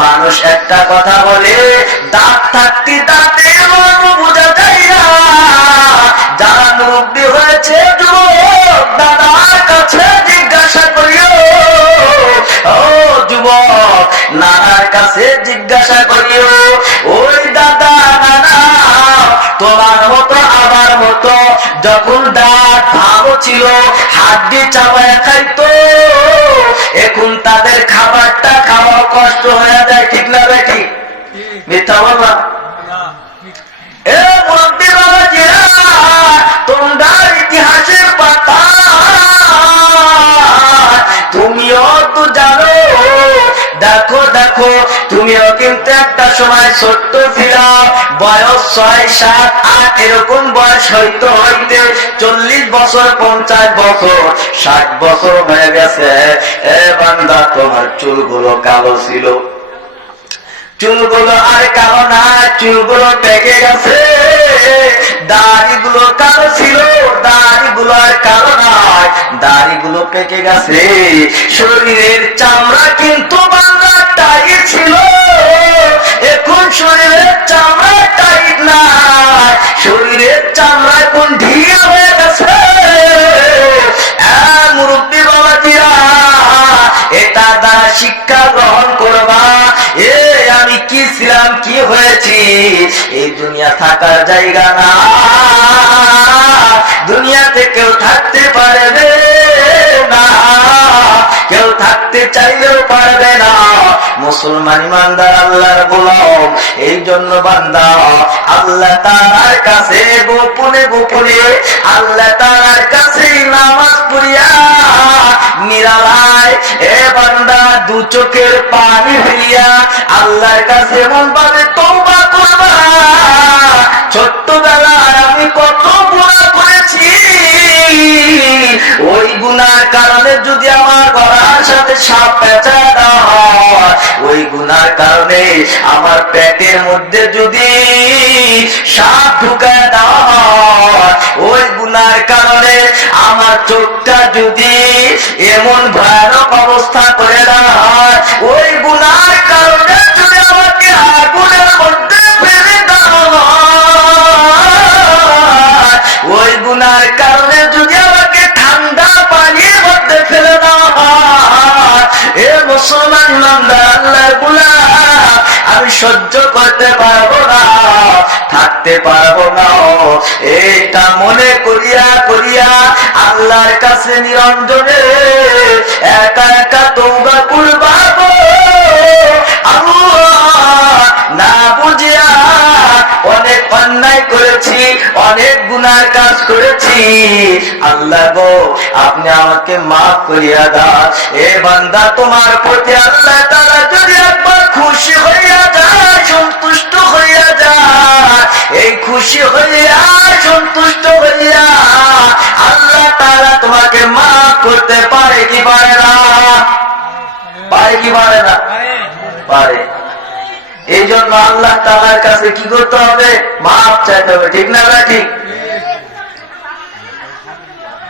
মানুষ একটা কথা বলে, দাঁত থাকতে দাঁতে বোঝা যায় না। যারা মুরব্বী হয়েছে যুবক, দাদার কাছে জিজ্ঞাসা করিও। ও যুবক, নানার কাছে জিজ্ঞাসা করিও। ওই দাদা নানা তোমার মতো আমার মতো যখন দাঁত ভালো ছিল, হাড্ডি চাবায় খাইতো, এখন তাদের খাবারটা খাওয়া কষ্ট হয়ে যায়। ঠিক না বেটি? মিথ্যা বললাম? এ মুরব্বী বাবাজিরা, তোমরা ইতিহাসের পাতা তুমিও তো জানো। দেখো দেখো, তুমিও কিন্তু একটা সময় ছোট্ট ছিলা, বয়স 6, 7, 8 এরকম বয়স হইতে হইতে 40 বছর, 50 বছর, 60 বছর হয়ে গেছে। এ বান্দা, তোমার চুলগুলো কালো ছিল, চুলগুলো আর কালো না, চুলগুলো পেকে গেছে। দাড়িগুলো কালো ছিল, দাড়িগুলো আর কালো নয়, দাড়িগুলো পেকে গেছে। শরীরের চামড়া কিন্তু বাংলা টাইট ছিল, এখন শরীরের চামড়া টাইট না, শরীরের চামড়া এখন ঢিলা হয়ে গেছে। মুরব্বী বাবাজিরা, এটা দ্বারা শিক্ষা গ্রহণ করবা। আমি কি ছিলাম, কি হয়েছি, এই দুনিয়া থাকার জায়গা না, দুনিয়াতে কেউ থাকতে পারবে না, কেউ থাকতে চাইলেও পারবে না। মুসলমান ইমানদার আল্লাহর গোলাম, এই জন্য বান্দা আল্লাহ তাআলার কাছে গোপনে গোপনে, আল্লাহ তাআলার কাছে নামাজ পড়িয়া নিরালায়, এ বান্দা দু চোখের পানি ফেলিয়া আল্লাহর কাছে এমন ভাবে তওবা করবা, ছোট্টবেলায় আমি কত গুনাহ করেছি, ওই গুনার কারণে যদি আমার গলার সাথে সাপ পেঁচা দেওয়া হয়, ওই গুনার কারণে আমার পেটের মধ্যে যদি সাপ ঢুকায় দেওয়া হয়, ওই গুনার কারণে আমার চোখটা যদি এমন ভয়ানক অবস্থা করে দেওয়া হয়, ওই গুনার কারণে যদি আমাকে আগুনের মধ্যে ফেলে দেওয়া হয়, ওই গুনার কারণে যদি আমাকে ঠান্ডা পানির মধ্যে ফেলে দেওয়া হয়, এ মুসলমান ইমানদার আল্লাহর গোলাম, আমি সহ্য করতে পারবো না, থাকতে পারবো না। এটা মনে করিয়া করিয়া আল্লাহর কাছে নিরঞ্জনে একা একা তওবা করবা গো। আল্লাহ, না বুঝিয়া অনেক অন্যায় করেছি, অনেক গুনার কাজ করেছি, আল্লাহ গো আপনি আমাকে মাফ করিয়া দাও। এ বান্দা, তোমার প্রতি আল্লাহ তাআলা যদি একবার খুশি হইয়া যায়, সন্তুষ্ট হইয়া যায়, এই খুশি হইয়া সন্তুষ্ট হইয়া আল্লাহ তাআলা তোমাকে মাফ করতে পারে কি পারে না? পারে কি পারে না? পারে। এই জন্য আল্লাহ তাআলার কাছে কি করতে হবে? মাফ চাইতে হবে। ঠিক না? ঠিক।